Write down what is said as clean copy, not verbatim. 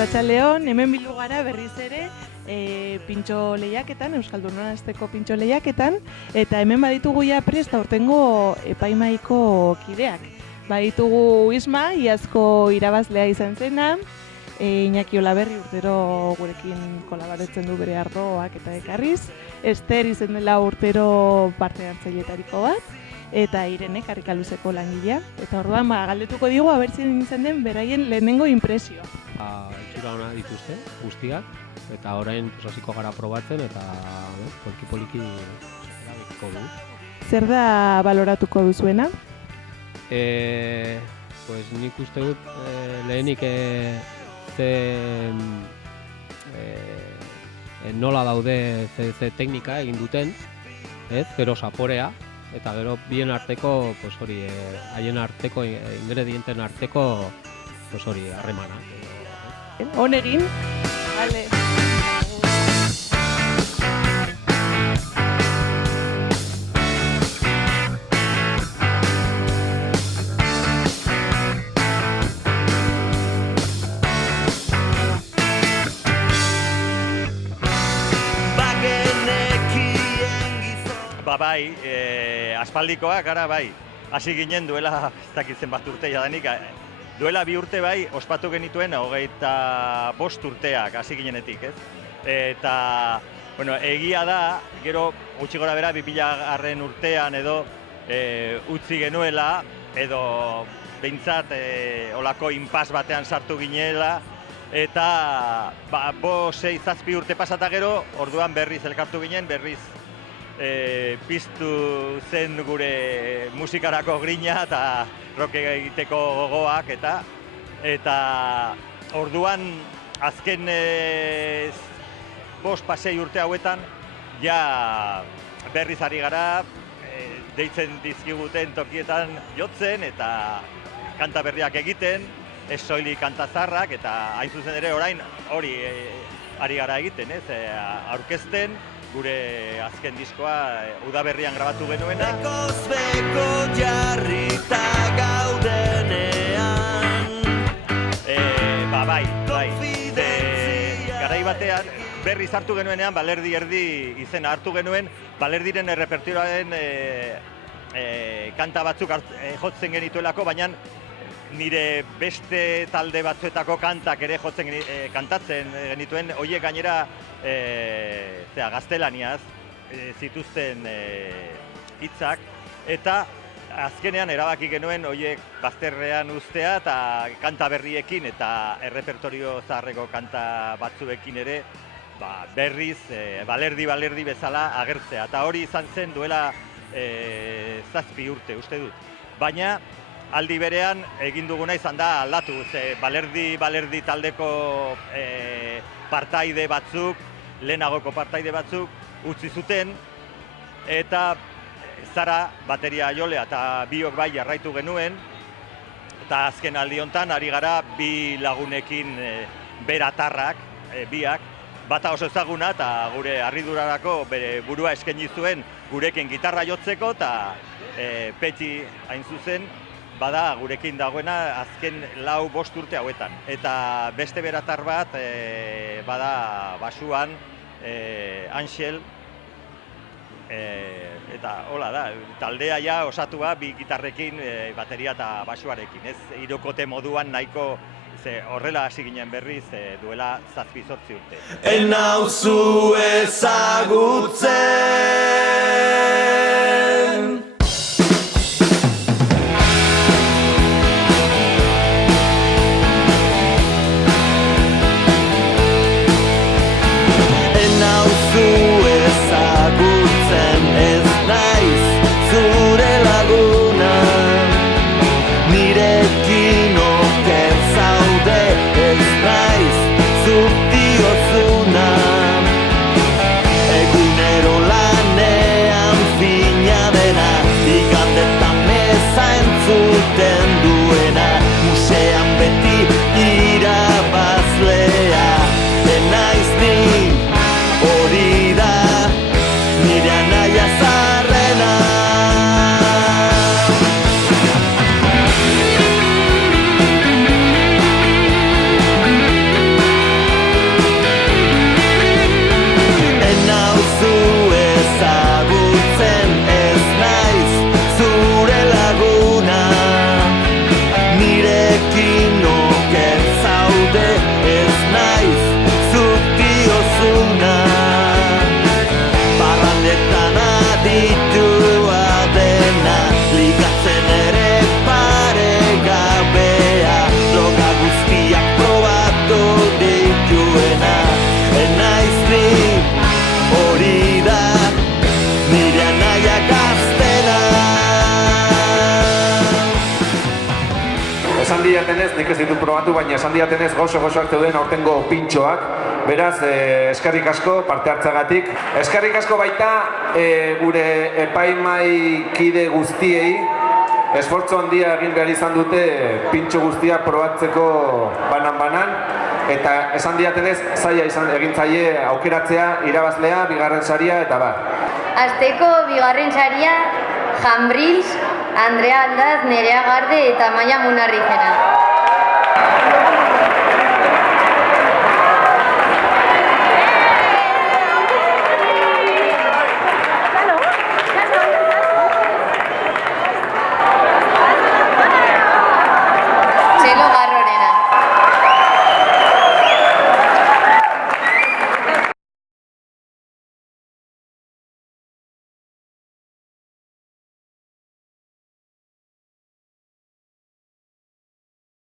Arratsaldeon, hemen bildu gara berriz ere pintxo lehiaketan, Euskaldunon asteko pintxo lehiaketan, eta hemen baditugu ja prest aurtengo epaimahaiko kideak. Baditugu Isma, iazko irabazlea izan zena, Iñaki Olaberri urtero gurekin kolaboratzen du bere ardoak eta ekarriz, Ester izen dela urtero parte hartzaileetariko bat, eta Irene Karrikaluzeko langilea. Eta orduan galdetuko digu abertzen izan den beraien lehenengo impresioa. Itxura ona dituzte guztiak, eta orain hasiko gara probatzen eta poliki erabakiko du. Zer da baloratuko duzuena? Pues nik uste dut lehenik nola daude ze teknika egin duten, gero zaporea, eta gero bien arteko, pues hori, haien arteko, ingredienten arteko, pues hori, harremana. Honegin, vale. Bai, aspaldikoak gara bai, hasi ginen duela, ez dakit zenbat urte jadanik, duela 2 urte bai, ospatu genituen 25 urteak hasi ginenetik, ez? Eta, bueno, egia da, gero gutxi gora bera 2000 urtean edo utzi genuela, edo behintzat olako inpas batean sartu ginela, eta 5-6 urte pasata gero, orduan berriz elkartu ginen, berriz piztu zen gure musikarako grina eta rock egiteko gogoak eta orduan azken 5-6 urte hauetan ja berriz ari gara deitzen dizkiguten tokietan jotzen eta kanta berriak egiten, ez soilik kanta zaharrak eta hain zuzen ere orain hori ari gara egiten, aurkezten gure azken diskoa udaberrian grabatu genuena. Bekoz beko jarrita gaudenean. Bai. Garai batean, berriz hartu genuenean, Balerdi erdi izena hartu genuen, Balerdiren errepertorioaren kanta batzuk jotzen genituelako, baina nire beste talde batzuetako kantak ere kantatzen genituen, horiek gainera gaztelaniaz zituzten hitzak, eta azkenean erabaki genuen horiek bazterrean ustea eta kanta berriekin eta errepertorio zaharreko kanta batzuekin ere berriz Balerdi bezala agertzea, eta hori izan zen duela 7 urte uste dut. Baina aldi berean egin duguna izan da aldatu, Balerdi taldeko partaide batzuk, lehenagoko partaide batzuk utzi zuten, eta Zara bateria jolea eta biok bai jarraitu genuen, eta azken aldi honetan ari gara 2 lagunekin beratarrak, biak, bata oso ezaguna eta gure harridurarako bere burua eskaini zuen gurekin gitarra jotzeko, eta Petxi hain zuzen, bada gurekin dagoena azken 4-5 urte hauetan. Eta beste beratar bat bada basuan Angel, eta hola da, taldea ja osatua 2 gitarrekin, bateria eta basuarekin, ez hirukote moduan nahiko, horrela hasi ginen berriz duela 7-8 urte. Ez nauzu ezagutzen. Ez naiz zure laguna, nirekin oker zaude, ez naiz zuk diozuna. Egunero lanean esan diatenez, nik ez ditut probatu, baina esan diatenez goxo-goxoak zeuden aurtengo pintxoak. Beraz, eskerrik asko parte hartzagatik. Eskerrik asko baita gure epaimai kide guztiei. Esfortzu handia egin behar izan dute pintxo guztia probatzeko banan-banan. Eta esan diatenez, zaila egin zaie aukeratzea, irabazlea, bigarren saria eta bar. Asteko bigarren saria, Jambrils, Andrea Aldaz, Nerea Garde eta Maia Munarrizena.